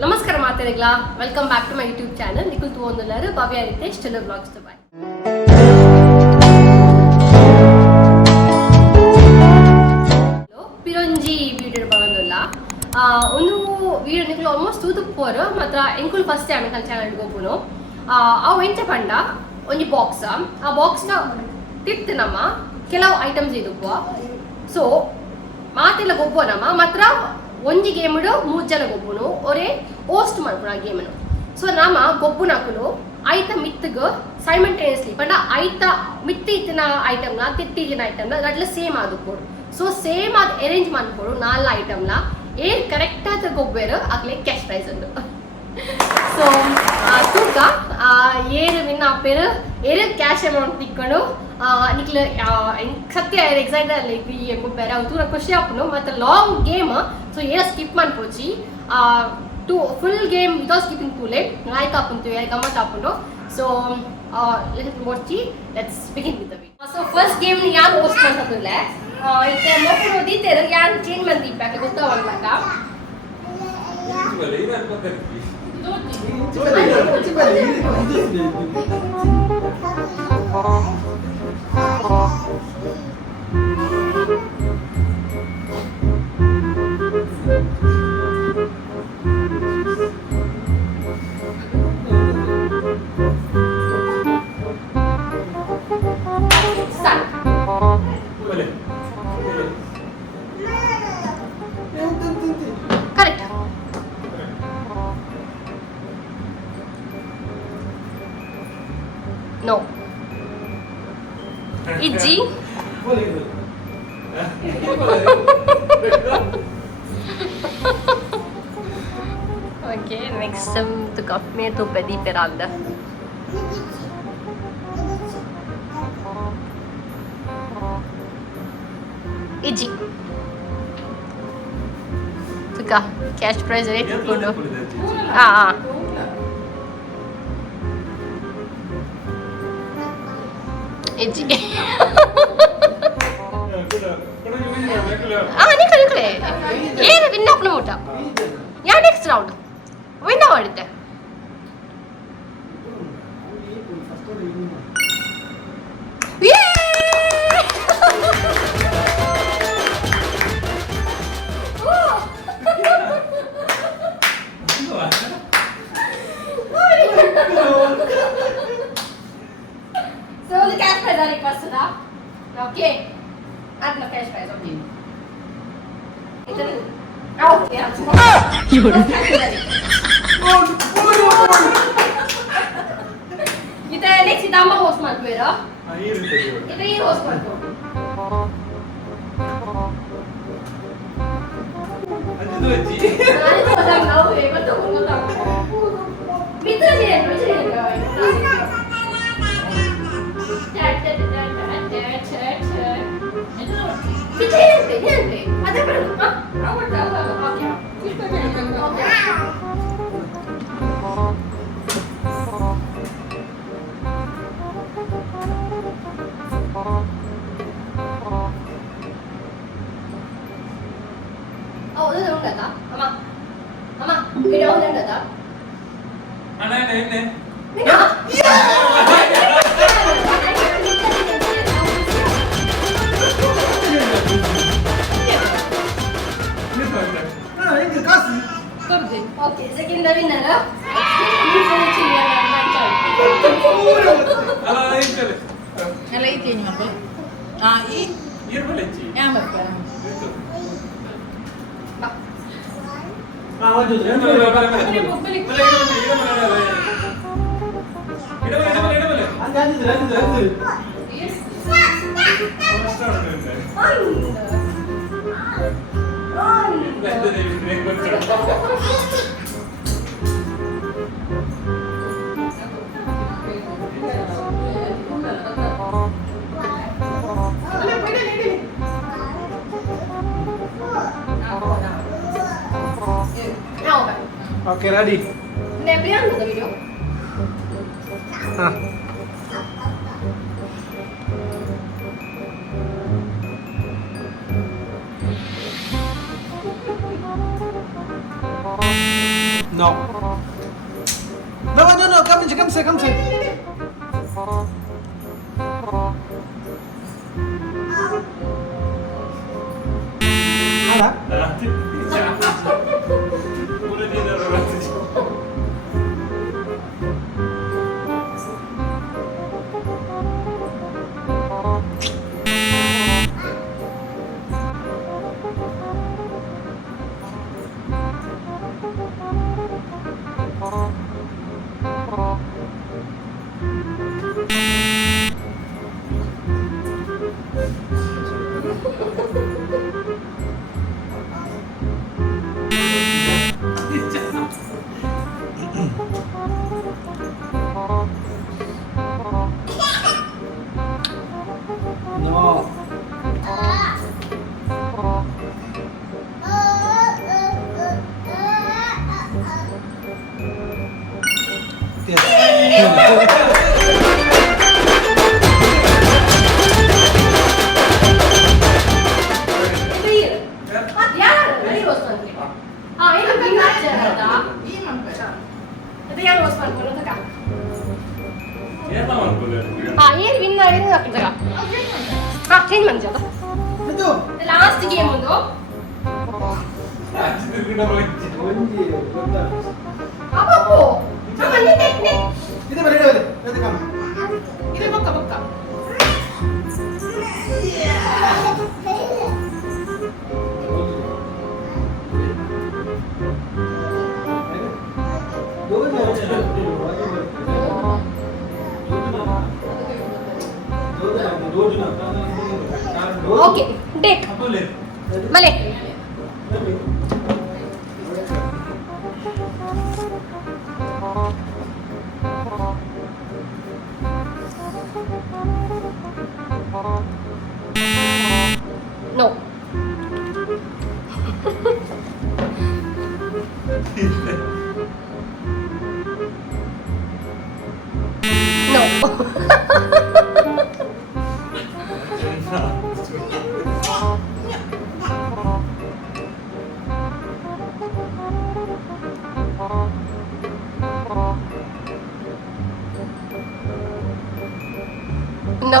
Namaskar Matarigla. Welcome back to my YouTube channel. Nikul Tuondullaru Bhavya Rithesh Tulu vlogs to buy. Pironji video bagandulla. Onu video nikulu almost 2 poro matra enkul first time kan channel go puno. Avu ente panda onji box a box na tittinama kelavu items iduppa. So ಮಾತೆಲ್ಲ ಗೊಬ್ಬನಮ್ಮ ಮಾತ್ರ ಒಂಜಿ ಗೇಮುಡು 3 ಜನ ಗೊಬ್ಬುನು ಒರೆ host ಮಾಡ್ಕೊನ ಗೇಮನು so ನಾಮ ಗೊಬ್ಬುನಕುಲು ಐತ ಮಿತ್ತಗ simultaneously ಪಂಡ ಐತ ಮಿತ್ತಿ ಇತ್ತಿನ ಐಟಮ್ನ ತಿಟ್ಟಿಜಿನ ಐಟಮ್ನ ಅಟ್ಲ same ಆದುಕೊಡು so same ಆದ ಅರೇಂಜ್ ಮಾಡ್ಕೊಡು 4 ಐಟಮ್ನ ಏನ್ ಕರೆಕ್ಟ್ ಆದ ಗೊಬ್ಬೆರು ಆಗ್ಲೇ ಕ್ಯಾಶ್ ಪ್ರೈಸ್ ಉಂಟು ಸೊ ತೂಕ ಏನು ವಿನ್ ಆಪೇರು ಏನು ಕ್ಯಾಶ್ ಅಮೌಂಟ್ ತಿಕ್ಕೊಂಡು ನಿಕ್ಲ ಸತ್ಯ ಎಕ್ಸೈಟೆಡ್ ಅಲ್ಲಿ ಈ ಬೇರೆ ಅವತ್ತು ಖುಷಿ ಆಪನು ಮತ್ತೆ ಲಾಂಗ್ ಗೇಮ್ ಸೊ ಏನೋ ಸ್ಕಿಪ್ ಮಾಡ್ಪೋಚಿ to full game without skipping too late like ಆಪುಂತೀವಿ ಗಮ್ಮತ್ ಆಪುಂಡು so let's watch let's begin with the video so first game ಯಾರು ಹೋಸ್ಟ್ ಮಾಡ್ತಿಲ್ಲ ಇತ್ತೆ ಮೊಕ್ಕಳು ದೀತೆರು ಯಾರು ಚೇಂಜ್ ಮಾಡ್ತಿಪ್ಪ ಯಾಕೆ ಗೊತ್ತಾವಲ್ಲಕ No. Iji. Okay, next to me to pedi peranda. Iji. Tuka cash prize rate kudu. Iji. Nikle. ಏನು win ಆಪ್ನ ಊಟ. ಯಾ next round. Win ಮಾಡಿದ್ದೆ. So the cash prize are equal to that. Okay. Add the cash prize. Okay. Okay. Ita next ita amma host ಮಾಡ್ಬೇರ ita ಈ host ಮಾಡ್ಕೊ ಅದು ಅಜ್ಜಿ ನಾನು ನಾವು ಇವತ್ತು ಹೋಗೋಣ ಮಿತ್ರ ಏನು video udah ada tak? Ini. Okay, second winner. Okay, ready. Ini Brian the video. No. No, no, no. Come inside, come inside, come inside. Ada? Udah dia dah lewat. No. change manjada. Itu. The last game undo. Apa po? Apa ni tek tek? Itu balik balik. Nanti kamu. Ini buka buka. Okay, take. Male. No. No. No.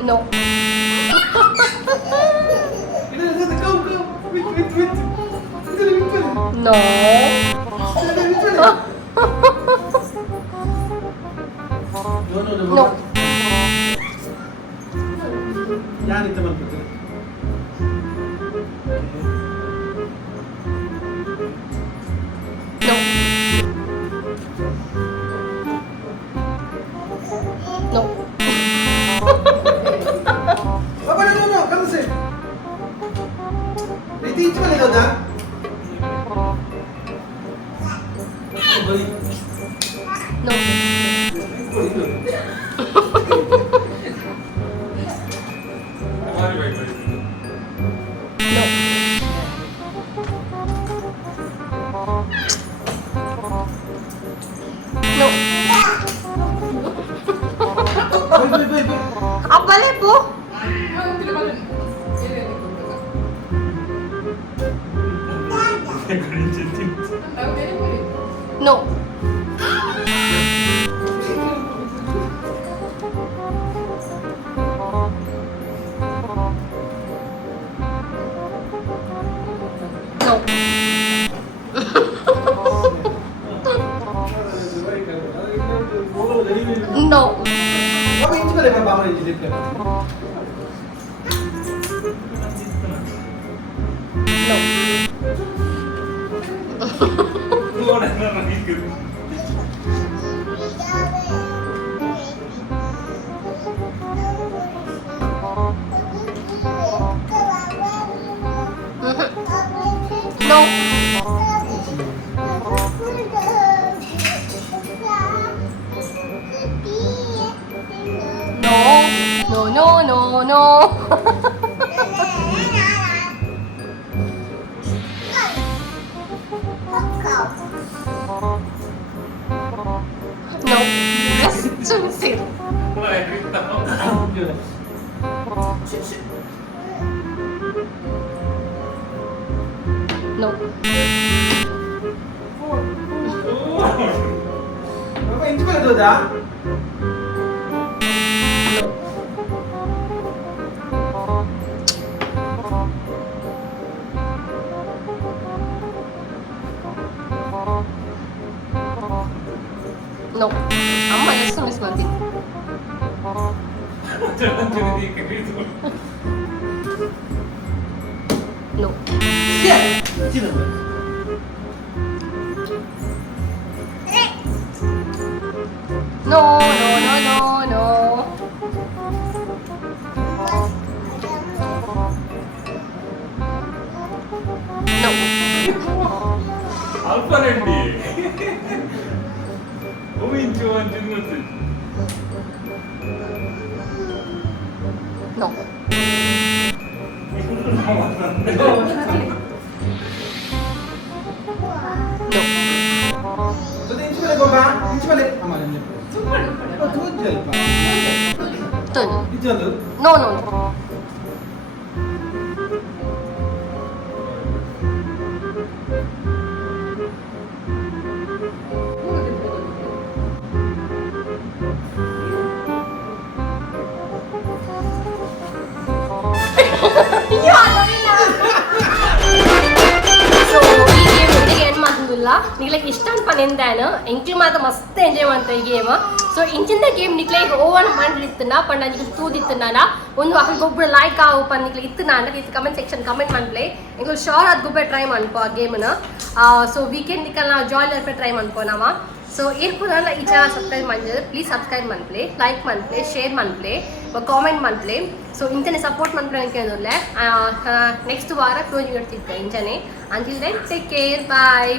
No. No. No. Yani teman kita. No. No. Apa no, kamu sih. Itu mana itu dah? No. No. Baik. Apa le po? No. No. Kamu itu mana bapak mau jadi plan? No. No. No. No. Just sit. Mulai cerita. No. Bapak inci pada tu dah. No. Amma just miss Martin. Jangan jadi gitu. No. Siap. Inci dah. No. No. Alpharendi. Inci anjing. No. No. Tu inci pada kau bang. Inci pada. Amal ni. Oh tu je pak. Tulu. Itu tu. No. So, ಈ game ಒಟ್ಟಿಗೆ ಏನು ಮಾಡ್ತಿಲ್ಲ ನಿಗ್ಲೈಕ್ ಇಷ್ಟ ಅನ್ಪನಿಂದಾನು ಎಂಕ್ಲಿ ಮಾತ್ರ ಮಸ್ತ್ enjoy ಮಾಡ್ತಾ ಈ game so ಇಂಚಿಂದ game ನಿಗ್ಲೈಕ್ oven ಮಾಡಿರ್ತಿನ ಪಂಡ ನಿಗ್ಲು ತೂದಿತ್ತನಾನ ಒಂದು ಅక్కడ ಗೊಬ್ಬರ ಲೈಕ್ ಆಗು ಪಂಡ ನಿಗ್ಲು ಇತ್ತನ ಅಂದ್ರೆ ಇದು ಕಮೆಂಟ್ ಸೆಕ್ಷನ್ ಕಮೆಂಟ್ ಮಾಡ್ಲಿ ನಿಗ್ಲು ಶೋರ್ ಅದು ಗೊಬ್ಬರ ಟ್ರೈ ಮಾಡ್ಕೋ ಆ ಗೇಮ್ನ ಸೊ ವೀಕೆಂಡ್ ನಿಕ್ಕಲ್ಲ ಜಾಯ್ನ್ ಇರ್ಪೆ ಟ್ರೈ ಮಾಡ್ಕೋ ನಾವ ಸೊ ಏರ್ಪುರಲ್ಲ ಈ ಚಾನಲ್ ಸಬ್ಸ್ಕ್ರೈಬ್ ಮಾಡಿದ್ರೆ ಪ್ಲೀಸ್ ಸಬ್ಸ್ಕ್ರೈಬ್ ಮಾಡ್ಲಿ ಲೈಕ್ ಮಾಡ್ಲಿ ಶೇರ್ ಮಾಡ್ಲಿ ಕಾಮೆಂಟ್ ಮಾಡ್ಲಿ ಸೊ ಇಂಚನೆ ಸಪೋರ್ಟ್ ಮಾಡ್ಕೊಳ್ಳೋಕೆ ನೆಕ್ಸ್ಟ್ ವಾರ ಕ್ಲೋಸಿಂಗ್ ಇಡ್ತಿದ್ದೆ ಇಂಚನೆ ಅಂಟಿಲ್ ದೆನ್ ಟೇಕ್ ಕೇರ್ ಬಾಯ್